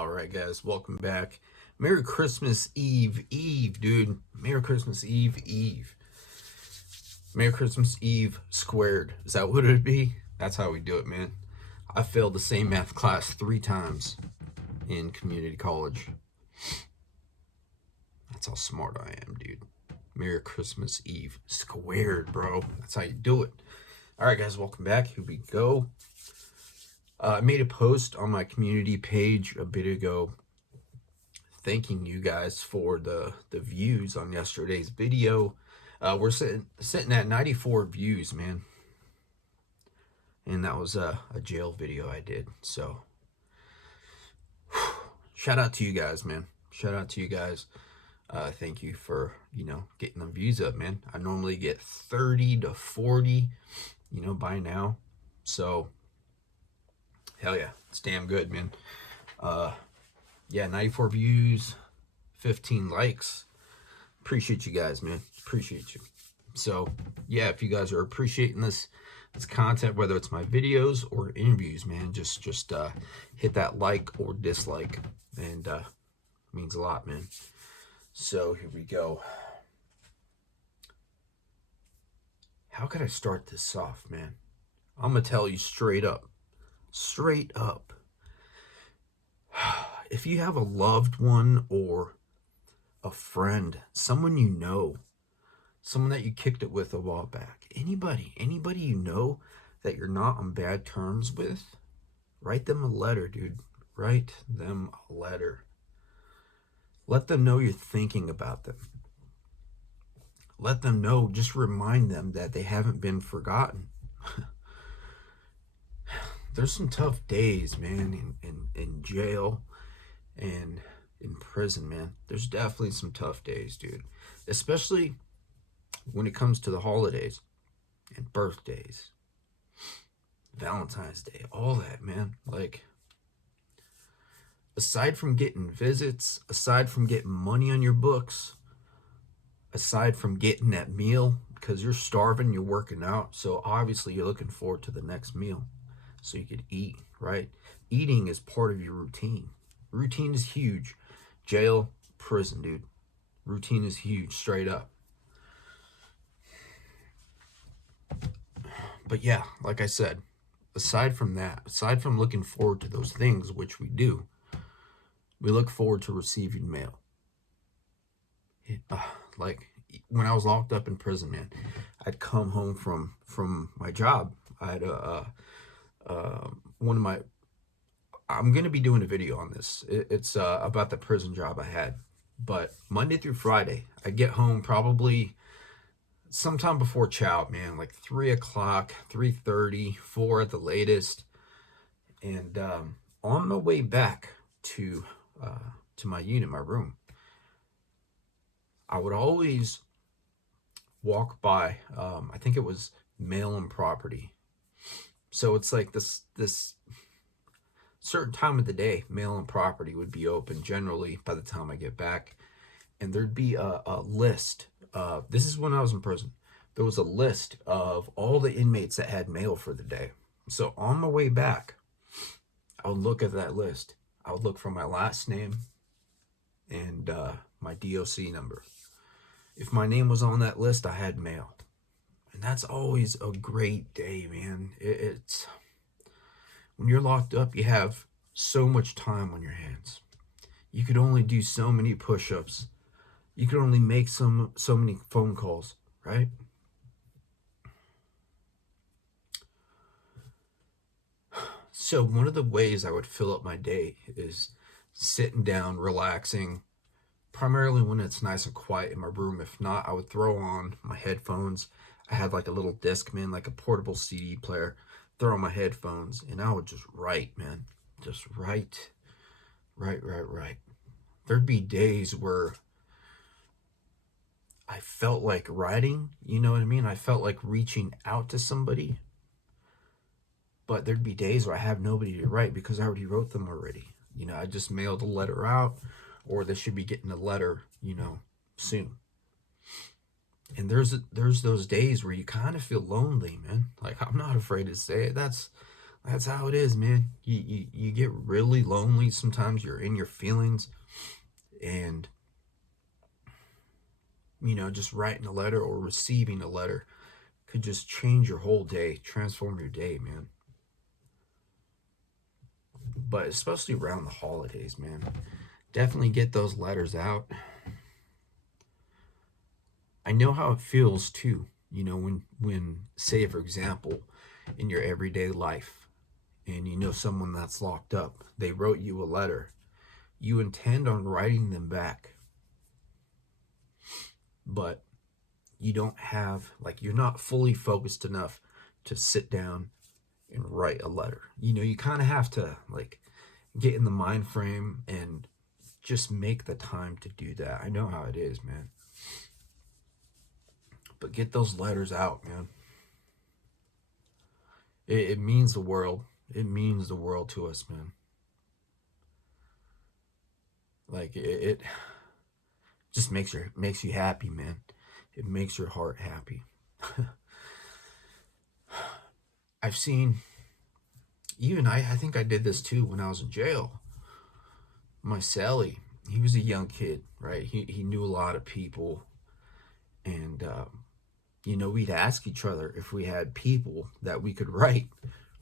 All right, guys, welcome back. Merry Christmas Eve, dude. Merry Christmas Eve. Merry Christmas Eve squared. Is that what it'd be? That's how we do it, man. I failed the same math class 3 times in community college. That's how smart I am, dude. Merry Christmas Eve squared, bro. That's how you do it. All right, guys, welcome back. Here we go. I made a post on my community page a bit ago thanking you guys for the views on yesterday's video. We're sitting at 94 views, man. And that was a jail video I did. So shout out to you guys, man. Shout out to you guys. Thank you for, getting the views up, man. I normally get 30 to 40, by now. So hell yeah, it's damn good, man. Yeah, 94 views, 15 likes. Appreciate you guys, man. Appreciate you. So yeah, if you guys are appreciating this content, whether it's my videos or interviews, man, just hit that like or dislike, and means a lot, man. So here we go. How could I start this off, man? I'm gonna tell you straight up. If you have a loved one or a friend, someone you know, someone that you kicked it with a while back, anybody you know that you're not on bad terms with, write them a letter, dude. Write them a letter. Let them know you're thinking about them. Let them know, just remind them that they haven't been forgotten. There's some tough days, man, in jail and in prison, man. There's definitely some tough days, dude. Especially when it comes to the holidays and birthdays, Valentine's Day, all that, man. Like, aside from getting visits, aside from getting money on your books, aside from getting that meal, because you're starving, you're working out, so obviously you're looking forward to the next meal so you could eat, right? Eating is part of your routine. Routine is huge. Jail, prison, dude. Routine is huge, straight up. But yeah, like I said, aside from that, aside from looking forward to those things, which we do, we look forward to receiving mail. Like when I was locked up in prison, man, I'd come home from my job. I had I'm going to be doing a video on this. It's about the prison job I had. But Monday through Friday, I get home probably sometime before chow, man, like 3 o'clock, 3:30, 4 at the latest. And on the way back to my unit, my room, I would always walk by, I think it was Mail and Property. So it's like this certain time of the day, Mail and Property would be open generally by the time I get back. And there'd be a list. This is when I was in prison. There was a list of all the inmates that had mail for the day. So on my way back, I would look at that list. I would look for my last name and my DOC number. If my name was on that list, I had mail. And that's always a great day, man. It's when you're locked up, you have so much time on your hands. You could only do so many push-ups. You could only make so many phone calls, right? So one of the ways I would fill up my day is sitting down, relaxing, primarily when it's nice and quiet in my room. If not, I would throw on my headphones. I had like a little Discman, like a portable CD player, throw on my headphones, and I would just write, man. Just write. There'd be days where I felt like writing, you know what I mean? I felt like reaching out to somebody. But there'd be days where I have nobody to write because I already wrote them already. I just mailed a letter out, or they should be getting a letter, soon. And there's those days where you kind of feel lonely, man. Like, I'm not afraid to say it. That's That's how it is, man. You get really lonely. Sometimes you're in your feelings, and just writing a letter or receiving a letter could just change your whole day, transform your day, man. But especially around the holidays, man. Definitely get those letters out. I know how it feels too, when say for example, in your everyday life, and someone that's locked up, they wrote you a letter. You intend on writing them back, but you don't have, like, you're not fully focused enough to sit down and write a letter. You kind of have to, like, get in the mind frame and just make the time to do that. I know how it is, man. But get those letters out, man. It means the world. It means the world to us, man. Like, it just makes you happy, man. It makes your heart happy. I've seen, even I think I did this too when I was in jail. My cellie, he was a young kid, right? He knew a lot of people, and we'd ask each other if we had people that we could write,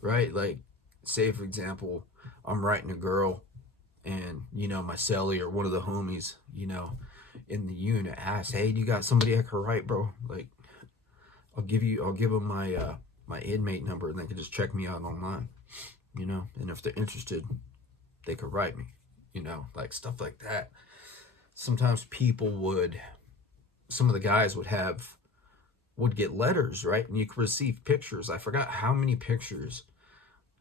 right? Like, say for example, I'm writing a girl, and my cellie or one of the homies, in the unit asks, "Hey, do you got somebody I can write, bro? Like, I'll give them my my inmate number, and they can just check me out online, and if they're interested, they could write me, like stuff like that." Sometimes some of the guys would get letters, right? And you could receive pictures. I forgot how many pictures,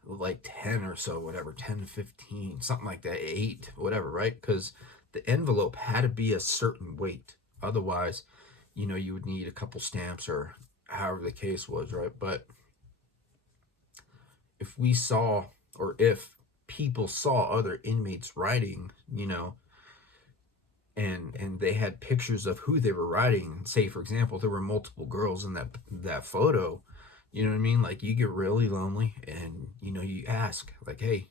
like 10 or so, whatever, 10 to 15, something like that, 8, whatever, right? Because the envelope had to be a certain weight. Otherwise, you would need a couple stamps or however the case was, right? But if people saw other inmates writing, and they had pictures of who they were writing, say for example there were multiple girls in that photo, you know what I mean? Like, you get really lonely, and you ask, like, "Hey,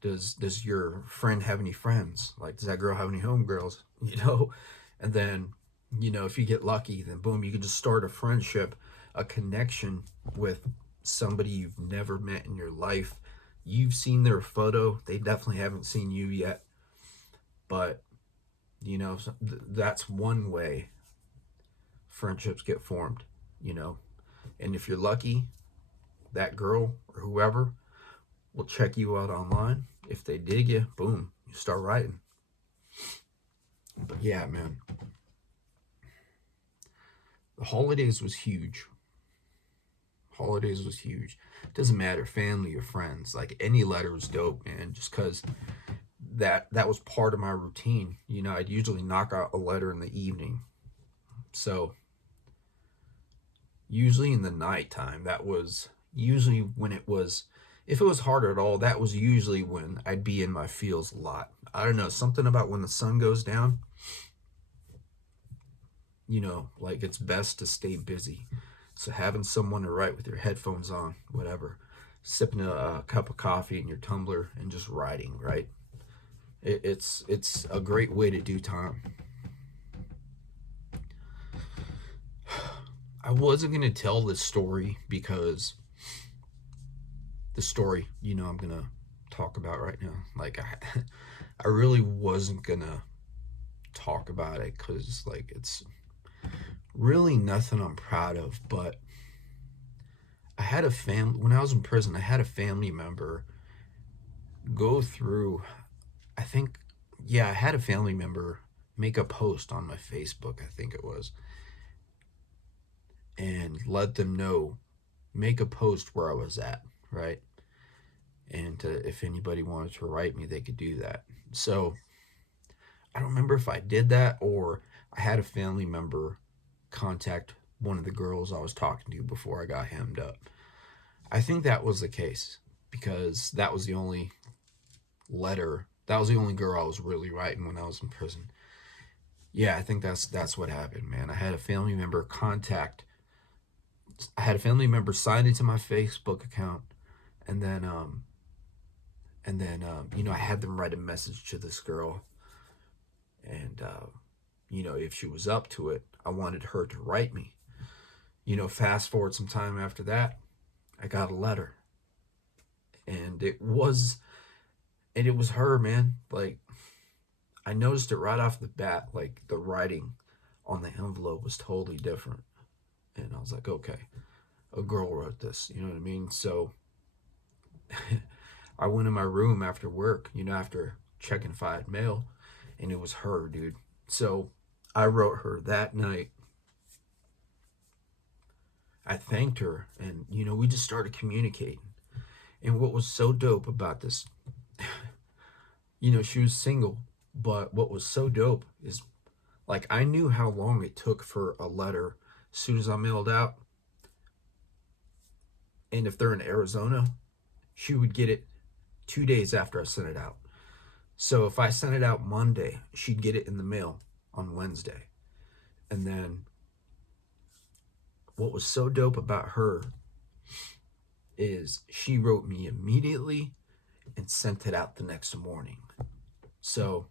does your friend have any friends? Like, does that girl have any homegirls?" And then if you get lucky, then boom, you can just start a friendship, a connection with somebody you've never met in your life. You've seen their photo, they definitely haven't seen you yet, but that's one way friendships get formed. And if you're lucky, that girl or whoever will check you out online. If they dig you, boom, you start writing. But yeah, man, the holidays was huge. Doesn't matter, family or friends, like, any letter was dope, man, just because that was part of my routine. I'd usually knock out a letter in the evening. So usually in the nighttime, that was usually when if it was hard at all, that was usually when I'd be in my feels a lot. I don't know, something about when the sun goes down, like, it's best to stay busy. So having someone to write with your headphones on, whatever, sipping a cup of coffee in your tumbler and just writing, right? It's a great way to do time. I wasn't going to tell this story because the story, I'm going to talk about right now, like, I really wasn't going to talk about it because, like, it's really nothing I'm proud of. But I had when I was in prison, I had a family member go through, I think, yeah, I had a family member make a post on my Facebook, I think it was, and let them know, make a post where I was at, right? And if anybody wanted to write me, they could do that. So I don't remember if I did that or I had a family member contact one of the girls I was talking to before I got hemmed up. I think that was the case because that was the only girl I was really writing when I was in prison. Yeah, I think that's what happened, man. I had a family member sign into my Facebook account And then you know, I had them write a message to this girl, and you know, if she was up to it, I wanted her to write me. You know, fast forward some time after that, I got a letter, and it was her, man. Like, I noticed it right off the bat. Like, the writing on the envelope was totally different, and I was like, okay, a girl wrote this. You know what I mean? So I went in my room after work, you know, after checking if I had mail, and it was her, dude. So I wrote her that night. I thanked her, and you know, we just started communicating. And what was so dope about this, you know, she was single, but what was so dope is, like, I knew how long it took for a letter as soon as I mailed out. And if they're in Arizona, she would get it 2 days after I sent it out. So if I sent it out Monday, she'd get it in the mail on Wednesday. And then what was so dope about her is she wrote me immediately and sent it out the next morning. So,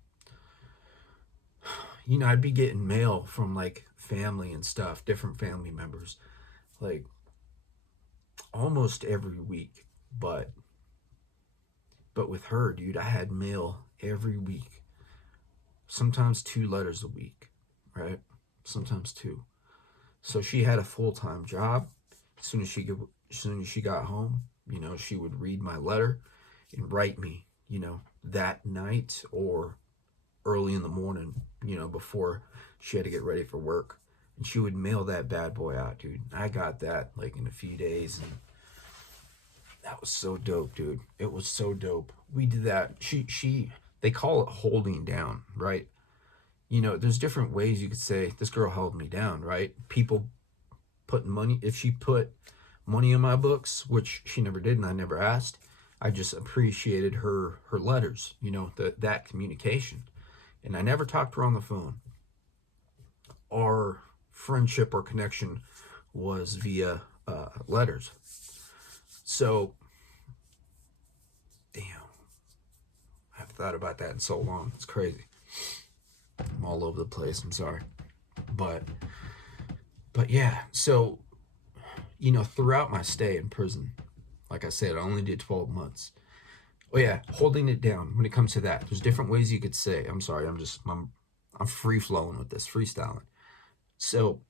you know, I'd be getting mail from like family and stuff, different family members, like almost every week. But with her, dude, I had mail every week. Sometimes 2 letters a week, right? Sometimes 2. So she had a full-time job. As soon as she got home, you know, she would read my letter and write me, you know, that night or early in the morning, you know, before she had to get ready for work. And she would mail that bad boy out, dude. I got that like in a few days, and that was so dope, dude. It was so dope. We did that. They call it holding down, right? You know, there's different ways you could say this girl held me down, right? People putting money, if she put money in my books, which she never did and I never asked, I just appreciated her letters, you know, that communication. And I never talked to her on the phone. Our friendship or connection was via letters. So, damn, I haven't thought about that in so long. It's crazy. I'm all over the place. I'm sorry. But yeah, so, you know, throughout my stay in prison, like I said, I only did 12 months. Oh yeah, holding it down when it comes to that. There's different ways you could say. I'm sorry, I'm free flowing with this, freestyling. So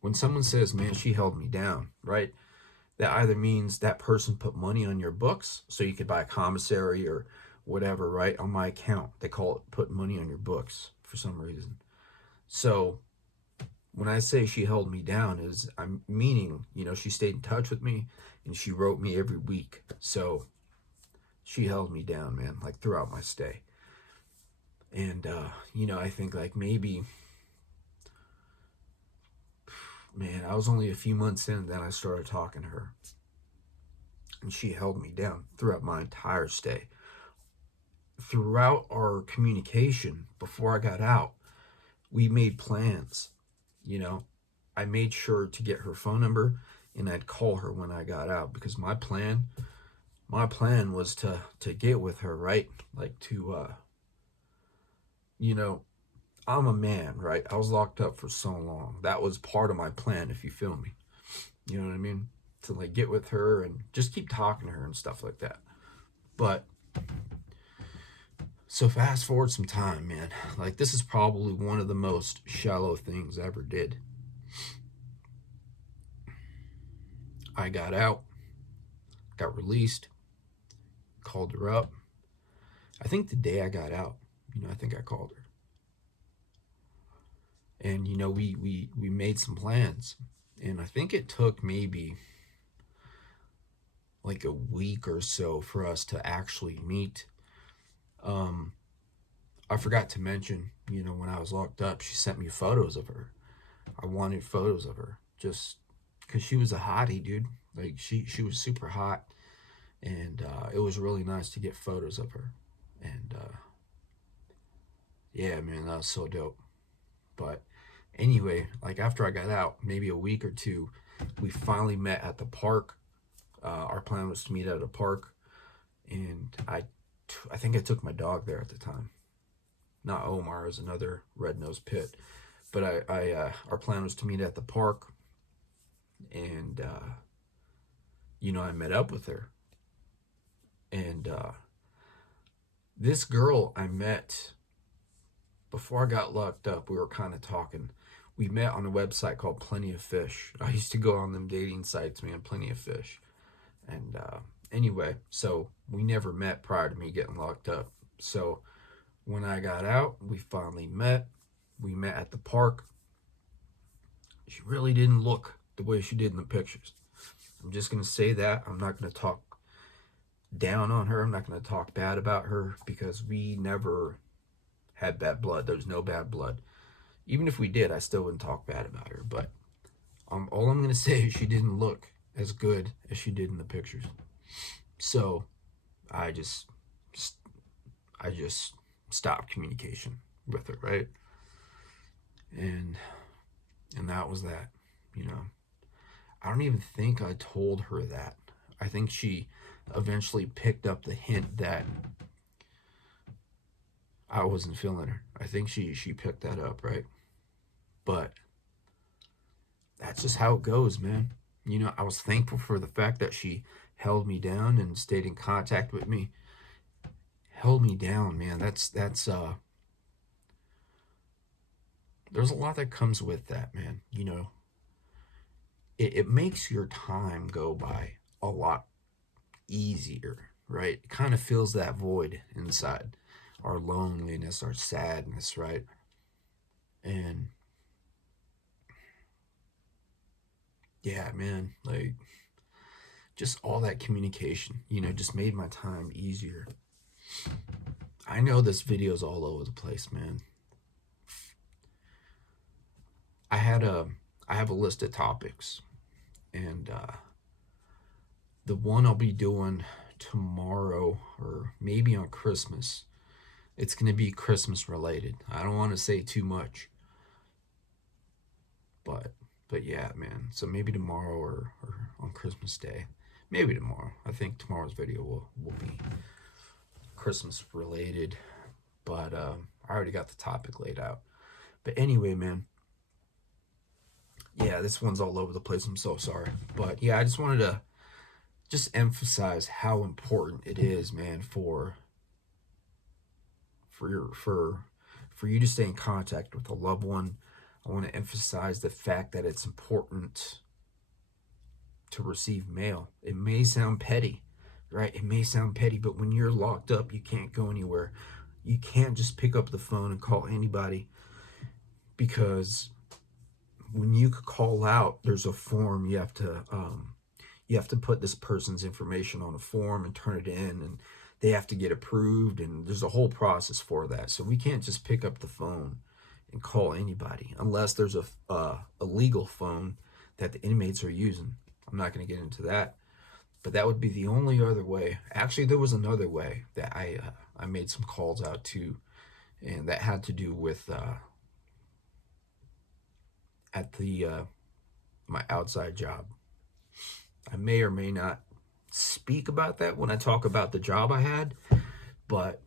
when someone says, man, she held me down, right? That either means that person put money on your books so you could buy a commissary or whatever, right? On my account, they call it put money on your books for some reason. So when I say she held me down, is I'm meaning, you know, she stayed in touch with me and she wrote me every week. So she held me down, man, like throughout my stay. And you know, I think like maybe, man, I was only a few months in, then I started talking to her. And she held me down throughout my entire stay. Throughout our communication before I got out, we made plans. You know, I made sure to get her phone number and I'd call her when I got out, because my plan was to get with her, right? Like to you know, I'm a man, right? I was locked up for so long. That was part of my plan, if you feel me. You know what I mean? To like get with her and just keep talking to her and stuff like that. But so fast forward some time, man. Like, this is probably one of the most shallow things I ever did. I got out, got released, called her up. I think the day I got out, you know, I think I called her. And you know, we made some plans. And I think it took maybe like a week or so for us to actually meet. I forgot to mention, you know, when I was locked up, she sent me photos of her. I wanted photos of her just because she was a hottie, dude. Like, she was super hot, and it was really nice to get photos of her. And yeah, man, that was so dope. But anyway, like after I got out, maybe a week or two, we finally met at the park. Our plan was to meet at a park, and I think I took my dog there at the time. Not Omar, it was another red-nosed pit. But our plan was to meet at the park, and I met up with her, and this girl I met before I got locked up. We were kind of talking. We met on a website called Plenty of Fish. I used to go on them dating sites, man. Plenty of Fish. And anyway, so we never met prior to me getting locked up. So when I got out, we finally met. We met at the park. She really didn't look the way she did in the pictures. I'm just going to say that. I'm not going to talk down on her. I'm not going to talk bad about her, because we never had bad blood. There was no bad blood. Even if we did, I still wouldn't talk bad about her. But all I'm going to say is she didn't look as good as she did in the pictures. So I just stopped communication with her, right? And that was that. I don't even think I told her that. I think she eventually picked up the hint that I wasn't feeling her. I think she picked that up, right? But that's just how it goes, man. I was thankful for the fact that she held me down and stayed in contact with me. Held me down, man. That's there's a lot that comes with that, man. It makes your time go by a lot easier, right? It kind of fills that void inside, our loneliness, our sadness, right? And yeah, man, like, just all that communication, just made my time easier. I know this video is all over the place, man. I have a list of topics, and the one I'll be doing tomorrow, or maybe on Christmas, it's going to be Christmas related. I don't want to say too much, but yeah, man. So maybe tomorrow, or on Christmas Day. Maybe tomorrow. I think tomorrow's video will be Christmas related, but I already got the topic laid out. But anyway, man, yeah, this one's all over the place. I'm so sorry. But yeah, I just wanted to emphasize how important it is, man, for you to stay in contact with a loved one. I want to emphasize the fact that it's important to receive mail. It may sound petty, right? It may sound petty, but when you're locked up, you can't go anywhere. You can't just pick up the phone and call anybody, because when you call out, there's a form you have to put this person's information on a form and turn it in, and they have to get approved, and there's a whole process for that. So we can't just pick up the phone and call anybody unless there's a legal phone that the inmates are using. I'm not going to get into that, but that would be the only other way. Actually, there was another way that I made some calls out to, and that had to do with at the my outside job. I may or may not speak about that when I talk about the job I had, but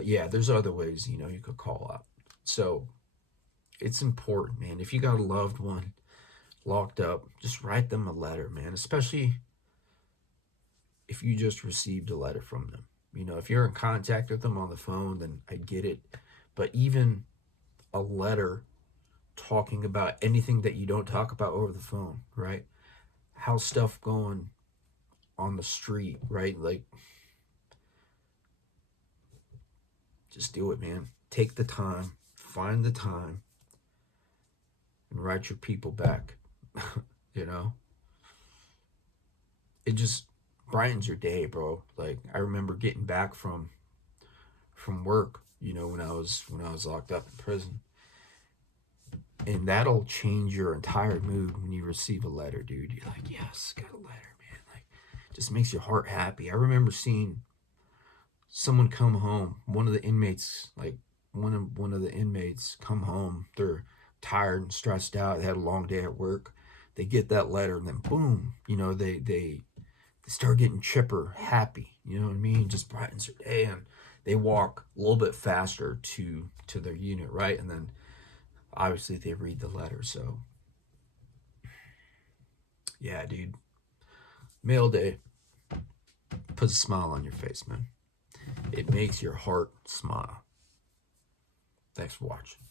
yeah, there's other ways, you could call out. So it's important, man. If you got a loved one locked up, just write them a letter, man, especially if you just received a letter from them. If you're in contact with them on the phone, then I get it. But even a letter talking about anything that you don't talk about over the phone, right? How's stuff going on the street, right? Like, just do it, man. Take the time, find the time, and write your people back. It just brightens your day, bro. Like, I remember getting back from work, when I was locked up in prison. And that'll change your entire mood when you receive a letter, dude. You're like, yes, got a letter, man. Like, just makes your heart happy. I remember seeing someone come home, one of the inmates come home. They're tired and stressed out. They had a long day at work. They get that letter, and then boom, they start getting chipper, happy. You know what I mean? Just brightens their day, and they walk a little bit faster to their unit, right? And then obviously they read the letter. So yeah, dude, mail day puts a smile on your face, man. It makes your heart smile. Thanks for watching.